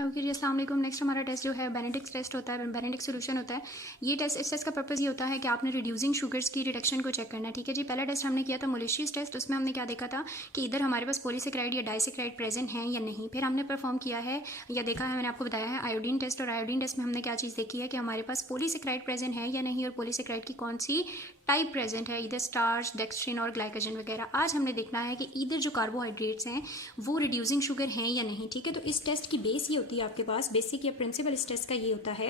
Okay जी, अस्सलाम वालेकुम। Next हमारा टेस्ट जो है बेनेडिक्ट टेस्ट होता है, बेनेडिक्ट सोल्यूशन होता है। ये टेस्ट, इस टेस्ट का पर्पस ये होता है कि आपने रिड्यूसिंग शुगर्स की रिडक्शन को चेक करना है। ठीक है जी। पहला टेस्ट हमने किया था मोलिशियस टेस्ट, उसमें हमने क्या देखा था कि इधर हमारे पास पॉलीसेकेराइड या डाइसेकेराइड प्रेजेंट हैं या नहीं। फिर हमने परफॉर्म किया है या देखा है, मैंने आपको बताया है आयोडीन टेस्ट, और आयोडीन टेस्ट में हमने क्या चीज़ देखी है कि हमारे पास पॉलीसेकेराइड प्रेजेंट है या नहीं, और पॉलीसेकेराइड की कौन सी टाइप प्रेजेंट है, इधर स्टार्च, डेक्स्ट्रिन और ग्लाइकोजन वगैरह। आज हमने देखना है कि इधर जो कार्बोहाइड्रेट्स हैं वो रिड्यूसिंग शुगर हैं या नहीं। ठीक है। तो इस टेस्ट की बेस ये होती है आपके पास, बेसिक या प्रिंसिपल इस टेस्ट का ये होता है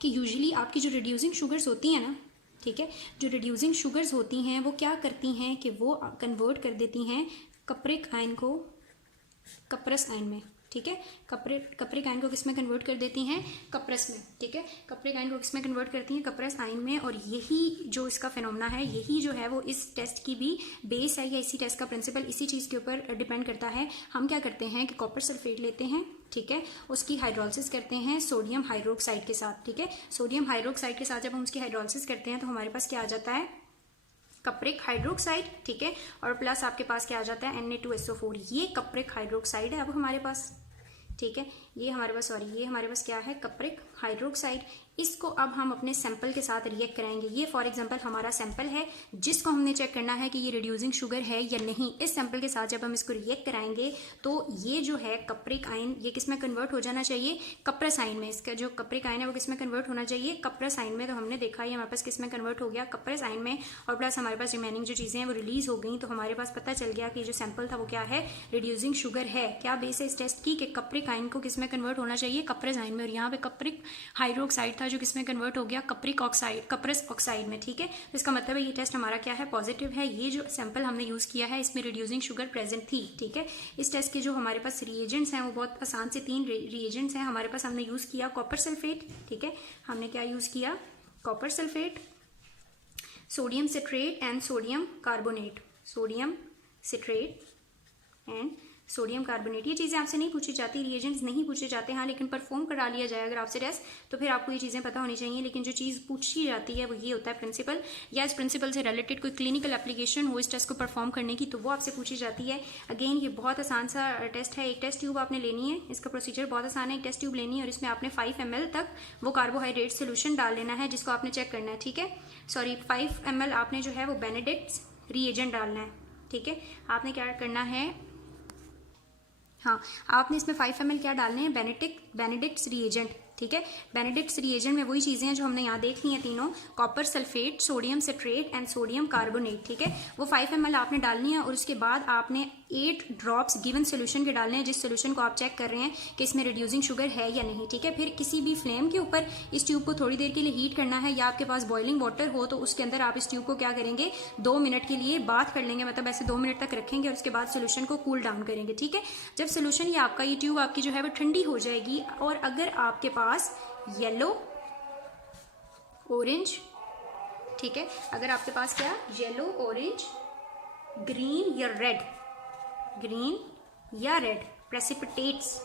कि यूजुअली आपकी जो रिड्यूसिंग शुगर्स होती हैं ना, ठीक है, जो रिड्यूसिंग शुगर्स होती हैं वो क्या करती हैं कि वो कन्वर्ट कर देती हैं कप्रिक आयन को कप्रस आयन में। ठीक है। कप्रिक आयन को किस में कन्वर्ट कर देती हैं? कप्रस में। ठीक है। कप्रिक आयन को किस में कन्वर्ट करती हैं? कप्रस आयन में। और यही जो इसका फिनोमेना है, यही जो है वो इस टेस्ट की भी बेस है, या इसी टेस्ट का प्रिंसिपल इसी चीज़ के ऊपर डिपेंड करता है। हम क्या करते हैं कि कॉपर सल्फेट लेते हैं, ठीक है, उसकी हाइड्रोलिसिस करते हैं सोडियम हाइड्रोक्साइड के साथ। ठीक है। सोडियम हाइड्रोक्साइड के साथ जब हम उसकी हाइड्रोलिसिस करते हैं तो हमारे पास क्या आ जाता है? कप्रिक हाइड्रोक्साइड। ठीक है। और प्लस आपके पास क्या आ जाता है? Na2SO4। ये कप्रिक हाइड्रोक्साइड है अब हमारे पास। ठीक है। ये हमारे पास क्या है? कप्रिक हाइड्रोक्साइड। इसको अब हम अपने सैंपल के साथ रिएक्ट कराएंगे। ये फॉर एग्जांपल हमारा सैंपल है जिसको हमने चेक करना है कि ये रिड्यूसिंग शुगर है या नहीं। इस सैंपल के साथ जब हम इसको रिएक्ट कराएंगे तो ये जो है कप्रिक आयन, ये किस में कन्वर्ट हो जाना चाहिए? कप्रस आयन में। इसका जो कप्रिक आयन है वो किस में कन्वर्ट होना चाहिए? कप्रस आयन में। तो हमने देखा ये हमारे पास किस में कन्वर्ट हो गया? कप्रस आयन में। और प्लस हमारे पास रिमेनिंग जो चीज़ें हैं वो रिलीज हो गई। तो हमारे पास पता चल गया कि जो सैंपल था वो क्या है? रिड्यूसिंग शुगर है। क्या बेस है इस टेस्ट की? कि कप्रिक आयन को किस में कन्वर्ट होना चाहिए? कप्रस आयन में। और यहाँ पे कप्रिक हाइड्रोक्साइड था जो किस में कन्वर्ट हो गया? कप्रिक ऑक्साइड, कप्रस ऑक्साइड में। ठीक है। तो इसका मतलब है ये टेस्ट हमारा क्या है? पॉजिटिव है। ये जो सैंपल हमने यूज किया है इसमें रिड्यूसिंग शुगर प्रेजेंट थी। ठीक है। इस टेस्ट के जो हमारे पास रिएजेंट्स हैं वो बहुत आसान से 3 रिएजेंट्स हैं हमारे पास। हमने यूज किया कॉपर सल्फेट। ठीक है। हमने क्या यूज किया? Copper sulphate, sodium citrate and sodium carbonate. Sodium citrate and sodium carbonate. ये चीज़ें आपसे नहीं पूछी जाती, रिएजेंट्स नहीं पूछे जाते हैं, लेकिन परफॉर्म करा लिया जाए अगर आपसे टेस्ट तो फिर आपको ये चीज़ें पता होनी चाहिए। लेकिन जो चीज़ पूछी जाती है वो ये होता है प्रिंसिपल, या इस प्रिंसिपल से रिलेटेड कोई क्लिनिकल एप्लीकेशन हो इस टेस्ट को परफॉर्म करने की तो वो आपसे पूछी जाती है। अगेन ये बहुत आसान सा टेस्ट है। एक टेस्ट ट्यूब आपने लेनी है, इसका प्रोसीजर बहुत आसान है। एक टेस्ट ट्यूब लेनी है और इसमें आपने 5 ml तक वो कार्बोहाइड्रेट सोल्यूशन डाल लेना है जिसको आपने चेक करना है। ठीक है। सॉरी, 5 ml आपने जो है वो बेनेडिक्ट्स रिएजेंट डालना है। ठीक है। आपने क्या करना है? हाँ, आपने इसमें 5 ml क्या डालने हैं? बेनेडिक्ट्स रिएजेंट। ठीक है। बेनेडिक्ट्स रिएजेंट में वही चीज़ें हैं जो हमने यहाँ देख ली हैं तीनों, copper sulphate, sodium citrate and sodium carbonate. ठीक है। वो 5 ml आपने डालनी है और उसके बाद आपने 8 ड्रॉप्स गिवन सोल्यूशन के डालने हैं, जिस सोल्यूशन को आप चेक कर रहे हैं कि इसमें रिड्यूसिंग शुगर है या नहीं। ठीक है। फिर किसी भी फ्लेम के ऊपर इस ट्यूब को थोड़ी देर के लिए हीट करना है, या आपके पास बॉइलिंग वाटर हो तो उसके अंदर आप इस ट्यूब को क्या करेंगे? 2 मिनट के लिए बात कर लेंगे, मतलब ऐसे 2 मिनट तक रखेंगे और उसके बाद सोल्यूशन को कूल डाउन करेंगे। ठीक है। जब सोल्यूशन या आपका ये ट्यूब आपकी जो है वो ठंडी हो जाएगी, और अगर आपके पास येलो, ऑरेंज, ठीक है, अगर आपके पास क्या? येलो, ऑरेंज, ग्रीन या रेड प्रेसिपिटेट्स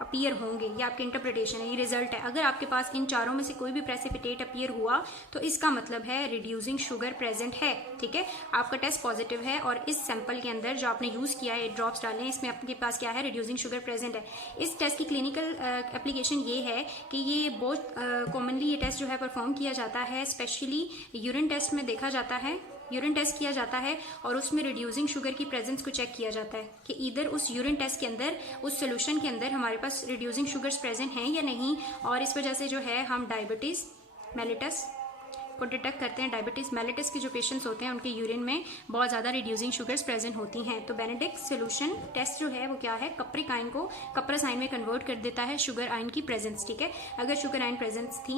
अपीयर होंगे, ये आपके इंटरप्रिटेशन है, ये रिजल्ट है। अगर आपके पास इन चारों में से कोई भी प्रेसिपिटेट अपीयर हुआ तो इसका मतलब है रिड्यूसिंग शुगर प्रेजेंट है। ठीक है। आपका टेस्ट पॉजिटिव है और इस सैंपल के अंदर जो आपने यूज किया है, ड्रॉप्स डाले हैं, इसमें आपके पास क्या है? रिड्यूसिंग शुगर प्रेजेंट है। इस टेस्ट की क्लिनिकल एप्लीकेशन ये है कि ये बहुत कॉमनली ये टेस्ट जो है परफॉर्म किया जाता है, स्पेशली यूरिन टेस्ट में देखा जाता है। यूरिन टेस्ट किया जाता है और उसमें रिड्यूसिंग शुगर की प्रेजेंस को चेक किया जाता है कि इधर उस यूरिन टेस्ट के अंदर, उस सोल्यूशन के अंदर हमारे पास रिड्यूसिंग शुगर्स प्रेजेंट हैं या नहीं। और इस वजह से जो है हम डायबिटीज़ मेलिटस को डिटेक्ट करते हैं। डायबिटीज़ मेलिटस के जो पेशेंट्स होते हैं उनके यूरिन में बहुत ज़्यादा रिड्यूसिंग शुगर्स प्रेजेंट होती हैं। तो बेनेडिक्ट सोल्यूशन टेस्ट जो है वो क्या है? कप्रिक आयन को कप्रस आयन में कन्वर्ट कर देता है शुगर आयन की प्रेजेंस। ठीक है। अगर शुगर आयन प्रेजेंस थी,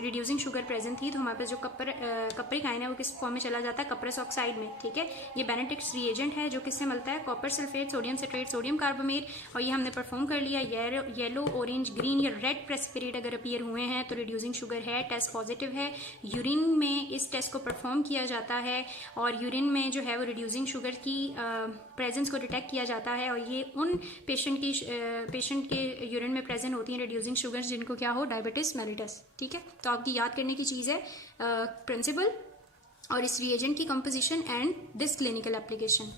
रिड्यूसिंग शुगर प्रेजेंट थी तो हमारे पास जो कप्रिक आयन है वो किस फॉर्म में चला जाता है? कप्रस ऑक्साइड में। ठीक है। ये बेनेडिक्ट रिएजेंट है जो किससे मिलता है? Copper sulphate, sodium citrate, sodium carbonate. और ये हमने परफॉर्म कर लिया। येलो, ऑरेंज, ग्रीन या रेड प्रेसिपिटेट अगर अपीयर हुए हैं तो रिड्यूसिंग शुगर है, टेस्ट पॉजिटिव है। यूरिन में इस टेस्ट को परफॉर्म किया जाता है और यूरिन में जो है वो रिड्यूसिंग शुगर की प्रेजेंस को डिटेक्ट किया जाता है, और ये उन पेशेंट के यूरिन में प्रेजेंट होती हैं रिड्यूसिंग शुगर्स जिनको क्या हो? Diabetes mellitus. ठीक है। तो आपकी याद करने की चीज़ है प्रिंसिपल और इस रिएजेंट की composition and this clinical application.